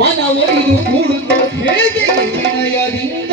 ಮನವೊಲಿದು ಕೂಡುತ್ತ ಹೇಗೆ ವಿನಯದಿಂದ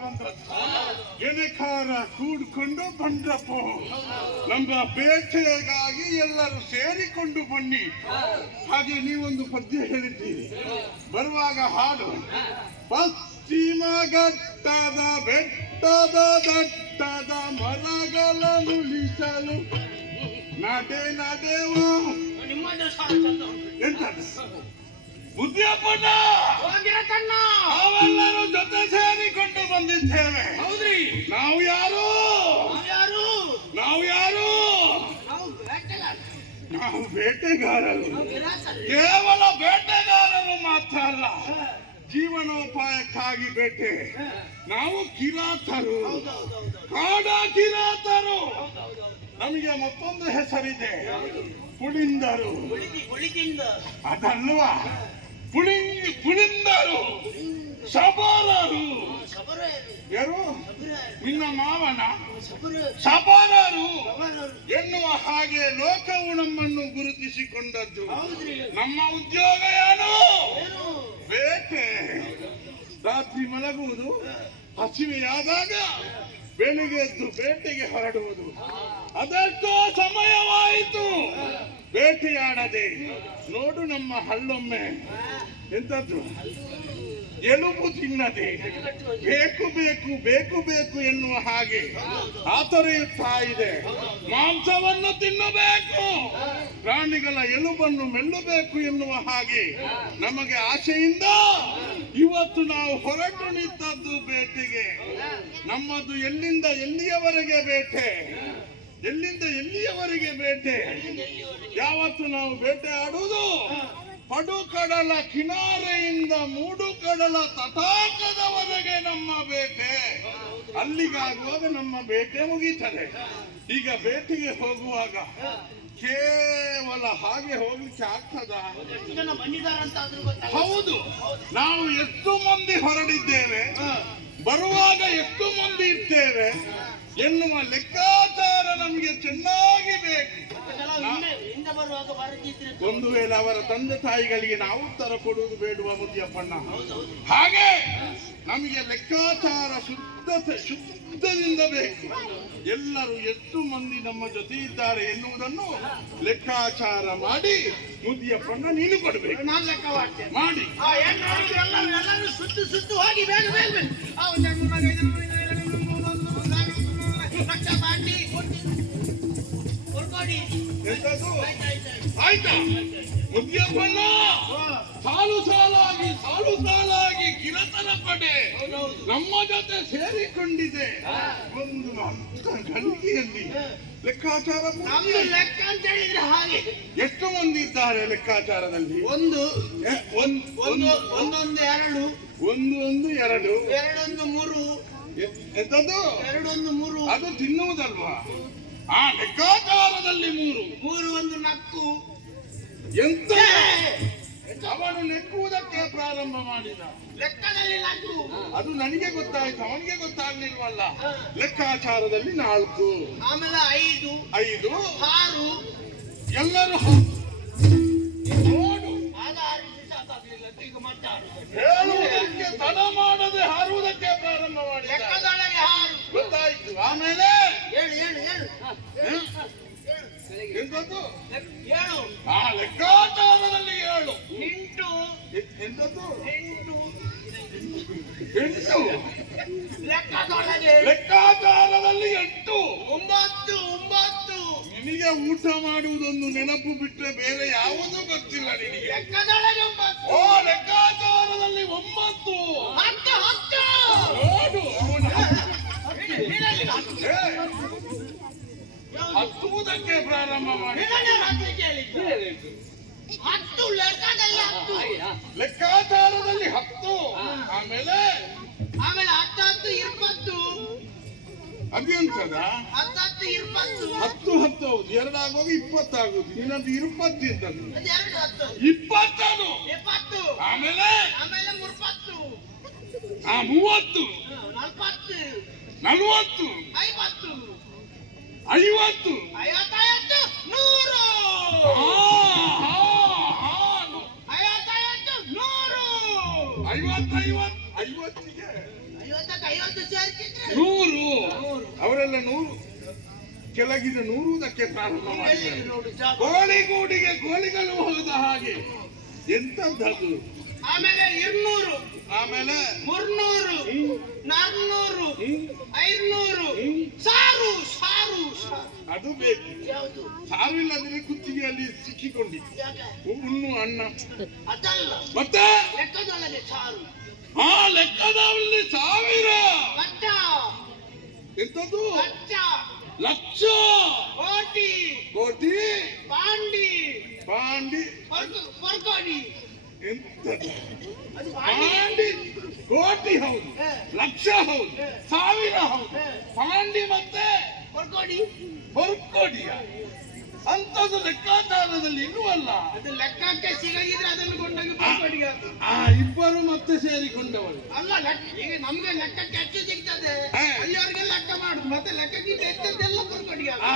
ಬಂದದ್ದು ಗೆಣೆಕಾರ ಕೂಡ್ಕೊಂಡು ಬಂದ್ರಪ್ಪೋ ನಮ್ಮ ಬೇಟೆಗಾಗಿ ಎಲ್ಲರೂ ಸೇರಿಕೊಂಡು ಬನ್ನಿ. ಹಾಗೆ ನೀವೊಂದು ಪದ್ಯ ಹೇಳಿದ್ದೀರಿ ಬರುವಾಗ ಹಾಡು. ಪಶ್ಚಿಮ ಘಟ್ಟದ ಬೆಟ್ಟದ ದಟ್ಟದ ಮರಗಳನ್ನುಳಿಸಲು ನಡೆವ ಎಂತ ಬುದ್ಧಿಯಪ್ಪಣ್ಣ ನಾವೆಲ್ಲರೂ ಜೊತೆ ಸೇರಿಕೊಂಡು ಬಂದಿದ್ದೇವೆ. ಹೌದ್ರಿ. ನಾವು ಯಾರು ನಾವು ಬೇಟೆಗಾರರು. ಕೇವಲ ಬೇಟೆಗಾರರು ಮಾತ್ರ ಅಲ್ಲ, ಜೀವನೋಪಾಯಕ್ಕಾಗಿ ಬೇಟೆ. ನಾವು ಕಿರಾತರು, ಕಾಡ ಕಿರಾತರು. ನಮಗೆ ಮತ್ತೊಂದು ಹೆಸರಿದೆ, ಪುಳಿಂದರು. ಅದಲ್ವಾ, ಪುಳಿಂದರು, ಸಬರರು. ಯಾರು? ನಿನ್ನ ಮಾವನ ಸಬರರು ಎನ್ನುವ ಹಾಗೆ ಲೋಕವು ನಮ್ಮನ್ನು ಗುರುತಿಸಿಕೊಂಡದ್ದು. ನಮ್ಮ ಉದ್ಯೋಗ ಏನು? ಬೇಟೆ. ರಾತ್ರಿ ಮಲಗುವುದು, ಹಸಿವೆಯಾದಾಗ ಬೆಳಿಗ್ಗೆ ಎದ್ದು ಬೇಟೆಗೆ ಹೊರಡುವುದು. ಅದೆಷ್ಟೋ ಸಮಯವಾಯಿತು ಬೇಟೆಯಾಡದೆ. ನೋಡು ನಮ್ಮ ಹಲ್ಲೊಮ್ಮೆ ಎಂತದ್ದು, ಎಲುಬು ತಿನ್ನದೆ ಬೇಕು ಬೇಕು ಬೇಕು ಬೇಕು ಎನ್ನುವ ಹಾಗೆ ಆತೊರೆಯುತ್ತಾ ಇದೆ. ಮಾಂಸವನ್ನು ತಿನ್ನಬೇಕು, ಪ್ರಾಣಿಗಳ ಎಲುಬನ್ನು ಮೆಲ್ಲಬೇಕು ಎನ್ನುವ ಹಾಗೆ ನಮಗೆ ಆಸೆಯಿಂದ ಇವತ್ತು ನಾವು ಹೊರಟು ನಿಂತದ್ದು ಬೇಟೆಗೆ. ನಮ್ಮದು ಎಲ್ಲಿಂದ ಎಲ್ಲಿಯವರೆಗೆ ಬೇಟೆ, ಎಲ್ಲಿಂದ ಎಲ್ಲಿಯವರೆಗೆ ಬೇಟೆ. ಯಾವತ್ತು ನಾವು ಬೇಟೆ ಆಡುವುದು ಪಡುಕಡಲ ಕಿನಾರೆಯಿಂದ ಮೂಡುಕಡಲ ತಟಾಕದವರೆಗೆ ನಮ್ಮ ಬೇಟೆ. ಅಲ್ಲಿಗಾಗುವಾಗ ನಮ್ಮ ಬೇಟೆ ಮುಗೀತದೆ. ಈಗ ಬೇಟೆಗೆ ಹೋಗುವಾಗ ಕೇವಲ ಹಾಗೆ ಹೋಗ್ಲಿಕ್ಕೆ ಆಗ್ತದ? ಹೌದು. ನಾವು ಎಷ್ಟು ಮಂದಿ ಹೊರಡಿದ್ದೇವೆ, ಬರುವಾಗ ಎಷ್ಟು ಮಂದಿ ಇರ್ತೇವೆ ಎನ್ನುವ ಲೆಕ್ಕಾಚಾರ ನಮಗೆ ಚೆನ್ನಾಗಿ ಬೇಕು. ಒಂದು ವೇಳೆ ಅವರ ತಂದೆ ತಾಯಿಗಳಿಗೆ ನಾವು ಉತ್ತರ ಕೊಡುವುದು ಬೇಡುವ ಮುದಿಯಪ್ಪಣ್ಣ. ಹಾಗೆ ನಮಗೆ ಲೆಕ್ಕಾಚಾರ ಶುದ್ಧದಿಂದ ಬೇಕು. ಎಲ್ಲರೂ ಎಷ್ಟು ಮಂದಿ ನಮ್ಮ ಜೊತೆ ಇದ್ದಾರೆ ಎನ್ನುವುದನ್ನು ಲೆಕ್ಕಾಚಾರ ಮಾಡಿ ಮುದಿಯಪ್ಪಣ್ಣ ನೀನು ಕೊಡಬೇಕು. ನಾನು ಲೆಕ್ಕ ಮಾಡಿ ಸುತ್ತು ಹೋಗಿ ಬೇಗ ಬೇಗ ಆಯ್ತಾ? ಮುದಿಯಪ್ಪಣ್ಣ ಸಾಲು ಸಾಲಾಗಿ ಕಿರತನ ಪಡೆ ನಮ್ಮ ಜೊತೆ ಸೇರಿಕೊಂಡಿದೆ. ಒಂದು ಗಳಿಗೆಯಲ್ಲಿ ಲೆಕ್ಕಾಚಾರ ಲೆಕ್ಕ ಅಂತ ಹೇಳಿದ್ರೆ ಹಾಗೆ ಎಷ್ಟು ಮಂದಿ ಇದ್ದಾರೆ ಲೆಕ್ಕಾಚಾರದಲ್ಲಿ? ಒಂದೊಂದು ಎರಡು ಎರಡೊಂದು ಮೂರು. ಎಂತದ್ದು? ಎರಡೊಂದು ಮೂರು. ಅದು ತಿನ್ನುವುದಲ್ವಾ? ಆ ಲೆಕ್ಕಾಚಾರದಲ್ಲಿ ಮೂರು ಒಂದು ನಕ್ಕು. ಎಂತ ಅವನು ನೆಕ್ಕುವುದಕ್ಕೆ ಪ್ರಾರಂಭ ಮಾಡಿದ. ಲೆಕ್ಕದಲ್ಲಿ ನಕ್ಕು. ಅದು ನನಗೆ ಗೊತ್ತಾಯ್ತು, ಅವನಿಗೆ ಗೊತ್ತಾಗ್ಲಿಲ್ವಲ್ಲ. ಲೆಕ್ಕಾಚಾರದಲ್ಲಿ 4, ಆಮೇಲೆ 5, 6 ಎಲ್ಲರೂ ನೋಡು. ಈಗ ಮತ್ತೆ ಹೇಳುವುದಕ್ಕೆ ತಡ ಮಾಡದೆ ಹಾರುವುದಕ್ಕೆ ಪ್ರಾರಂಭ ಮಾಡಿದ. ಲೆಕ್ಕದೊಳಗೆ 6 ಗೊತ್ತಾಯ್ತು. ಆಮೇಲೆ ಹೇಳು ಎಂತದ್ದು? 7. ಆ ಲೆಕ್ಕಾಚಾರದಲ್ಲಿ 7. 8. ಎಂತದ್ದು? 8. ಲೆಕ್ಕಾಚಾರದಲ್ಲಿ 8. 9. ನಿನಗೆ ಊಟ ಮಾಡುವುದೊಂದು ನೆನಪು ಬಿಟ್ಟರೆ ಬೇರೆ ಯಾವುದೂ ಗೊತ್ತಿಲ್ಲ ನಿನಗೆ. ಲೆಕ್ಕದೊಳಗೆ 9. ಓ ಲೆಕ್ಕಾಚಾರದಲ್ಲಿ 9. 10. ನೋಡು ಅವನ ಹತ್ತುವುದಕ್ಕೆ ಪ್ರಾರಂಭ ಮಾಡಿ. 10 ಲೆಕ್ಕದಲ್ಲಿ 10. ಲೆಕ್ಕಾಚಾರದಲ್ಲಿ 10. ಆಮೇಲೆ 10 20. ಅದೆಂತದ? 10 20. 10 ಹೌದು. 2 ಆಗುವಾಗ 20 ಆಗುದು. ನಿನ್ನದು 20 ಇದ್ದದ್ದು 20 ಅದು. 20. ಆಮೇಲೆ 30. 30. 40. 40. 50. 50. 55. 100. 55. 50ಗೆ 50 ಸೇರ್ತಿದ್ರೆ 100 ಅವರೆಲ್ಲ 100 ಕೆಳಗಿದ 100ಕ್ಕೆ ಪ್ರಾರಂಭ ಮಾಡಿದ್ದಾರೆ. ನೋಡು ಜಾಗ. ಕೋಳಿಗೂಡಿಗೆ ಕೋಳಿಗಳು ಹೋಗದ ಹಾಗೆ ಎಂತದ್ದು. ಆಮೇಲೆ 200 ಆಮೇಲೆ 300 400 500 ಸಾರು ಸಾರು ಸಾರು. ಅದು ಬೇಕು. ಯಾವುದು ಸಾವಿಲ್ಲದ್ರೆ ಕುತ್ತಿಗೆಯಲ್ಲಿ ಸಿಕ್ಕಿಕೊಂಡಿತ್ತು ಜಾಗ ಉಣ್ಣು ಅನ್ನ. ಅದಲ್ಲ ಮತ್ತೆ ಲೆಕ್ಕದೊಳಗೆ ಸಾರು ಆ ಲೆಕ್ಕದಲ್ಲಿ 1000 ಲಕ್ಷ ಎಂತದ್ದು ಲಕ್ಷ ಲಕ್ಷ ಕೋಟಿ ಕೋಟಿ ಪಾಂಡಿ ಪಾಂಡಿ ಪರ್ಕೋಡಿ ಎಂತದ್ದು ಅದು ಪಾಂಡಿ ಪಾಂಡಿ ಕೋಟಿ ಹೌದು, ಲಕ್ಷ ಹೌದು, 1000 ಹೌದು, ಪಾಂಡಿ ಮತ್ತೆ ಪರ್ಕೋಡಿ ಹೊರ್ಕೋಡಿಯ ಅಂತದ್ದು ಲೆಕ್ಕಾಚಾರದಲ್ಲಿ ಇಲ್ಲವಲ್ಲ. ಅದು ಲೆಕ್ಕಕ್ಕೆ ಸಿಗದಿದ್ರೆ ಅದನ್ನು ಕೊಂಡೋಗಿ ಪರ್ಕೋಡಿಗೆ ಹಾಕು. ಆ ಇಬ್ಬರು ಮತ್ತೆ ಸೇರಿಕೊಂಡವರು. ಅಲ್ಲ ಈಗ ನಮ್ಗೆ ಲೆಕ್ಕಕ್ಕೆ ಹೆಚ್ಚು ಸಿಗ್ತದೆ ಹಾ. ಅಲ್ಲಿಯವರೆಗೆ ಲೆಕ್ಕ ಮಾಡುದು ಮತ್ತೆ ಲೆಕ್ಕಕ್ಕಿಂತ ಹೆಚ್ಚದ್ದೆಲ್ಲ ಪರ್ಕೋಡಿಗೆ ಹಾಕು. ಆ